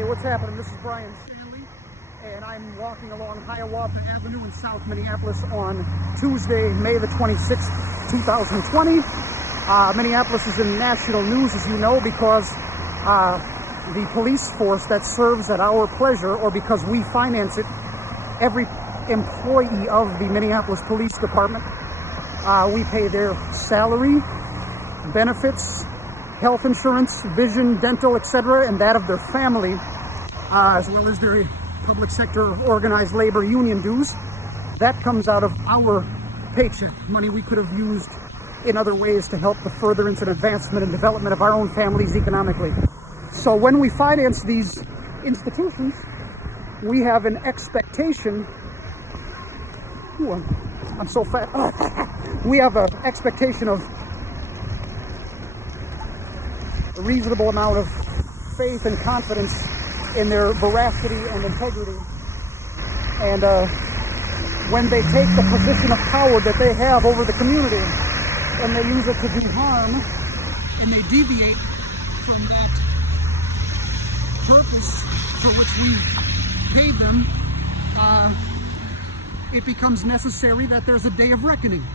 Hey, what's happening? This is Brian Shanley, and I'm walking along Hiawatha Avenue in South Minneapolis on Tuesday, May the 26th, 2020. Minneapolis is in national news, as you know, because the police force that serves at our pleasure, or because we finance it, every employee of the Minneapolis Police Department, we pay their salary, benefits, health insurance, vision, dental, etc., and that of their family, as well as their public sector organized labor union dues. That comes out of our paycheck, money we could have used in other ways to help the furtherance and advancement and development of our own families economically. So when we finance these institutions, we have an expectation. Ooh, I'm so fat. We have an expectation of a reasonable amount of faith and confidence in their veracity and integrity. And when they take the position of power that they have over the community and they use it to do harm, and they deviate from that purpose for which we paid them, it becomes necessary that there's a day of reckoning.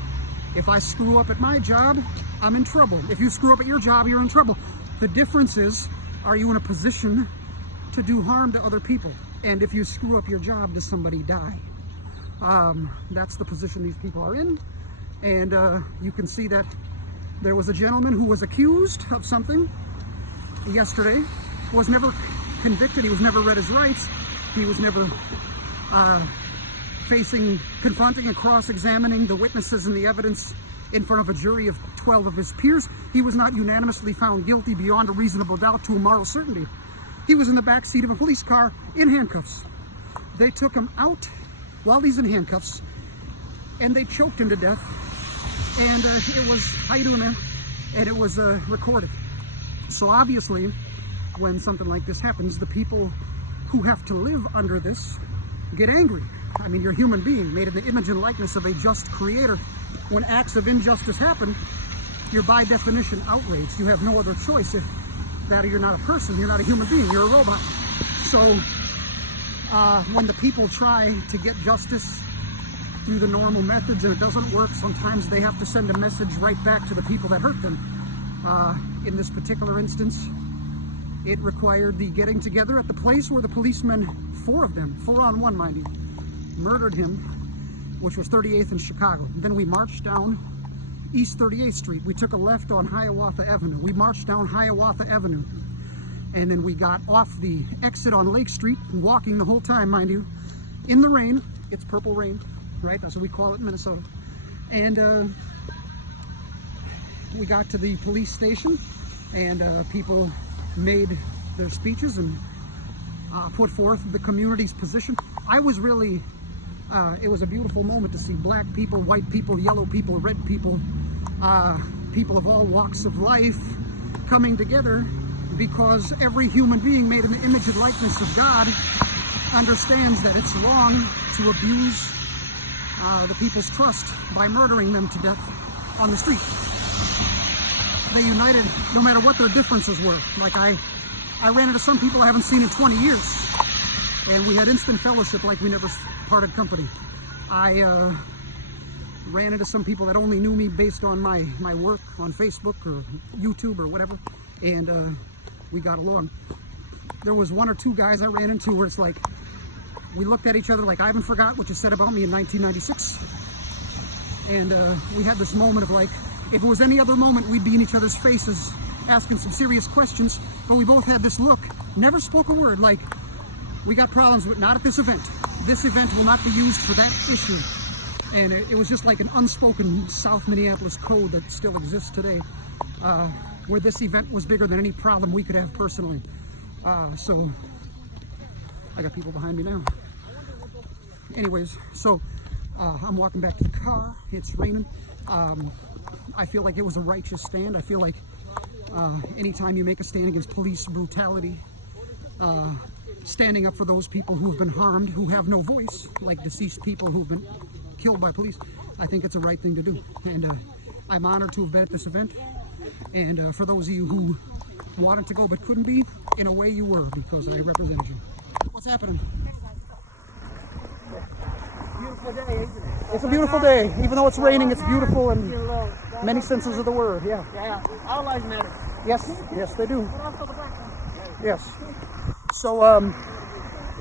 If I screw up at my job, I'm in trouble. If you screw up at your job, you're in trouble. The difference is, are you in a position to do harm to other people? And if you screw up your job, does somebody die? That's the position these people are in. And you can see that there was a gentleman who was accused of something yesterday, was never convicted, he was never read his rights, he was never confronting and cross-examining the witnesses and the evidence in front of a jury of 12 of his peers. He was not unanimously found guilty beyond a reasonable doubt to a moral certainty. He was in the back seat of a police car in handcuffs. They took him out while he's in handcuffs, and they choked him to death. And it was, how you doing, man? And it was recorded. So obviously, when something like this happens, the people who have to live under this get angry. I mean, you're a human being made in the image and likeness of a just creator. When acts of injustice happen, you're by definition outraged. You have no other choice. If that, or you're not a person, you're not a human being, you're a robot. So when the people try to get justice through the normal methods and it doesn't work, sometimes they have to send a message right back to the people that hurt them. In this particular instance, it required the getting together at the place where the policemen, 4 of them, 4 on 1, mind you, murdered him, which was 38th in Chicago. Then we marched down East 38th Street. We took a left on Hiawatha Avenue. We marched down Hiawatha Avenue. And then we got off the exit on Lake Street, walking the whole time, mind you, in the rain. It's purple rain, right? That's what we call it in Minnesota. And we got to the police station, and people made their speeches and put forth the community's position. I was really, it was a beautiful moment to see black people, white people, yellow people, red people, people of all walks of life coming together, because every human being made in the image and likeness of God understands that it's wrong to abuse the people's trust by murdering them to death on the street. They united no matter what their differences were. Like I ran into some people I haven't seen in 20 years, and we had instant fellowship like we never parted company. I ran into some people that only knew me based on my work on Facebook or YouTube or whatever, and we got along. There was 1 or 2 guys I ran into where it's like, we looked at each other like, I haven't forgot what you said about me in 1996. And we had this moment of like, if it was any other moment, we'd be in each other's faces asking some serious questions, but we both had this look, never spoke a word, like, we got problems, but not at this event. This event will not be used for that issue. And it was just like an unspoken South Minneapolis code that still exists today, where this event was bigger than any problem we could have personally. So, I got people behind me now. Anyways, so I'm walking back to the car. It's raining. I feel like it was a righteous stand. I feel like anytime you make a stand against police brutality, standing up for those people who've been harmed, who have no voice, like deceased people who've been killed by police, I think it's a right thing to do. And I'm honored to have been at this event. And for those of you who wanted to go but couldn't be, in a way you were, because I represented you. What's happening? Beautiful day, isn't it? It's a beautiful day. Even though it's raining, it's beautiful in many senses of the word, yeah. Yeah, all lives matter. Yes, yes they do. But also the black one. Yes. So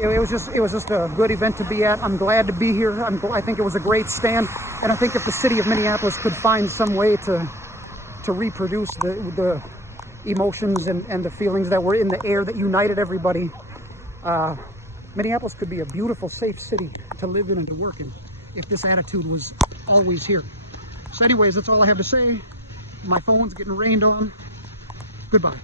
it was just a good event to be at. I'm glad to be here. I think it was a great stand, and I think if the city of Minneapolis could find some way to reproduce the emotions and the feelings that were in the air that united everybody, Minneapolis could be a beautiful, safe city to live in and to work in if this attitude was always here. So anyways, that's all I have to say. My phone's getting rained on. Goodbye.